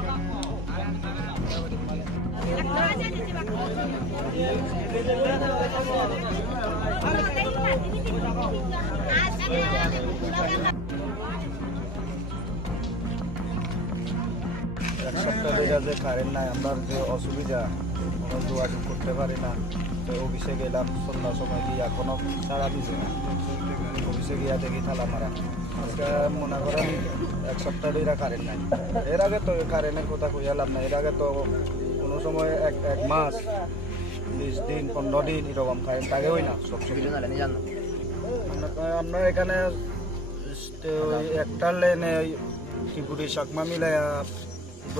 এক সপ্তাহ ধরে যে কারেন্ট নাই, আমরা যে অসুবিধা, কোনো যোগাযোগ করতে পারি না। তো অফিসে গেলাম সন্ধ্যার সময় গিয়ে এখনো সারা দিছে না। অফিসে গিয়া দেখি তালা মারা। আজকে মনে করেন এক সপ্তাহ ধরে কারেন্ট নাই। এর আগে তো কারেন্টের কথা কইয়ালাম না, এর আগে তো কোনো সময় এক মাস 20 দিন 15 দিন এরকম কারেন্ট আগেই না। সব আপনার এখানে একটা লেনে ত্রিপুরি চাকমা মিলে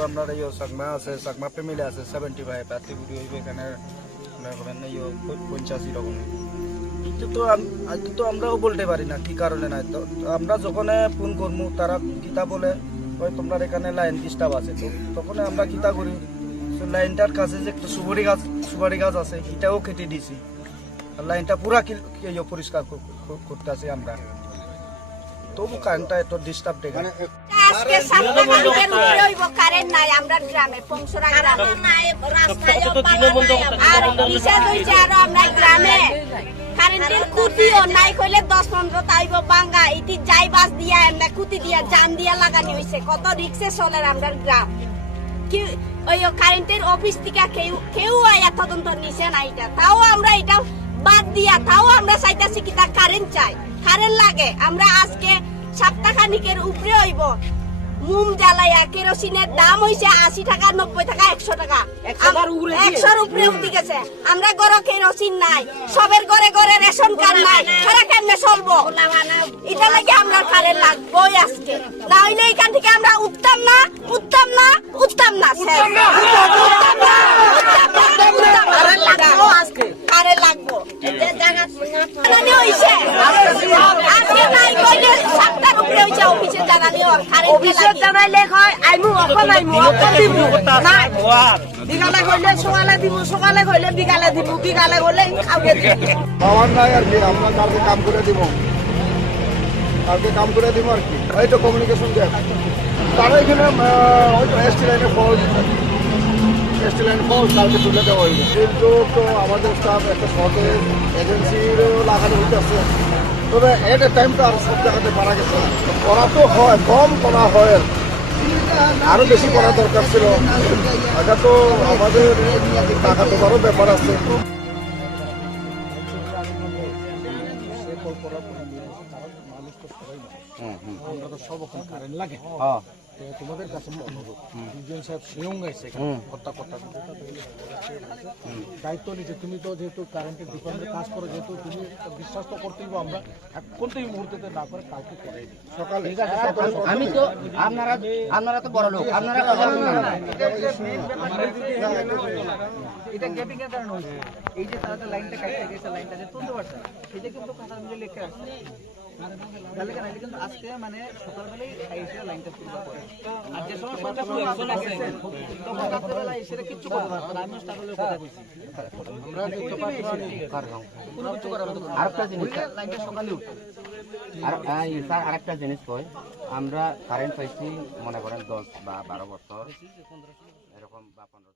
আপনার এই চাকমা আছে, চাকমা মিলে আছে 75, আর ত্রিপুরি হইবে এখানে মনে করেন এই 85 রকম। তো আমরাও বলতে পারি না কি কারণে নাই। তো আমরা যখন ফোন করবো তারা গীতা বলে ওই তোমার এখানে লাইন ডিস্টার্ব আছে। তো তখন আমরা গীতা করি লাইনটার কাছে যে একটা সুপারি গাছ আছে এটাও কেটে দিয়েছি। লাইনটা পুরা পরিষ্কার করতে আছি আমরা, তবু কারেন্টটা এত ডিস্টার্ব দেখে। আজকে সাতটা কারেন্টের উপরে হইব, কারেন্ট নাই আমরা গ্রামে পংসরা গ্রামে নাই, রাস্তায় আর বিশেষ হইছে আরো আমরা গ্রামে কারেন্টের কুতিও নাই কইলে 10-15 তাইব বাঙ্গা ইতি যাই বাস দিয়া এমনা কুতি দিয়া জাম দিয়া লাগানি হইছে। কত রিক্সে চলে আমরা গ্রাম। কি ওই কারেন্টের অফিস থেকে কেউ আয়া তদন্ত নিছে না এটা, তাও আমরা এটা বাদ দিয়া তাও আমরা চাইতাছি কি তা কারেন্ট চাই, কারেন্ট লাগে। আমরা আজকে সপ্তাহখানিকের উপরে হইব মুম জ্বালাইয়া কেরোসিনের দাম হইছে 80 টাকা 90 টাকা 100 টাকা 100-র উপরে উঠে গেছে। আমরা ঘরে কেরোসিন নাই, সবের ঘরে ঘরে রেশন কার্ড নাই, সারা কেমনে চলবো? এটা লাগে আমরা কারেন্ট লাগবোই আজকে, না হইলে এখান থেকে আমরা উঠতাম না। কারেন্ট লাগবো হইছে আজকে নাই কইলে 7টার উপরে হইছে অফিসে জানানি ওর কারেন্ট জানাইলে হয় আইমু অকল দিব না। বিকালে কইলে সকালে দিব, সকালে কইলে বিকালে দিব, বিকালে কইলে খাওয়া দিব। পাওয়ার নাই আর কি, আমরা কালকে কাম করে দিব আর কি। এই তো কমিউনিকেশন দেয় তারা এখানে হয়তো এসটি লাইনে কালকে তুলে দেওয়া হইবে। কিন্তু তো আমাদের স্টাফ একটা সরকারি এজেন্সিরও লাগানো হইতেছে, তবে এট এ টাইম তো আর সব জায়গাতে পারা গেছে না। করা তো হয়, কম করা হয়, আরো বেশি করা দরকার ছিল। এটা তো আমাদের টাকা দেওয়ারও ব্যাপার আছে। আমরা তো সব ওখানে কারেন্ট লাগে, তোমাদের কাছে ডিজিএম সাহেব সেও গেছে হত্যা করতে দায়িত্ব নিচ্ছে। তুমি তো যেহেতু কারেন্টের ডিপার্টমেন্টে কাজ করো, যেহেতু তুমি বিশ্বাস তো করতেই আমরা এখন তো এই মুহূর্তে না করে কালকে করে সকালে। আমি তো আপনারা তো বড় লোক, আপনারা এটা গ্যাপিং এর কারণে হয়েছে। এই যে তারা লাইনটা কাটতে গেছে, লাইনটা যে তুলতে পারছে না, সেটা কিন্তু কথা মিলে লেখা আছে। কিন্তু আজকে মানে সকালবেলায় এসে লাইনটা তুলবা করে, আর যে সময় সকালবেলা এসে কিচ্ছু করতে পারবো না। আমিও স্টাফের কথা বলছি, আরেকটা জিনিস লাইনটা সকালে উঠে স্যার আরেকটা জিনিস কই, আমরা কারেন্ট পাইছি মনে করেন 10 বা 12 বছর এরকম বা 15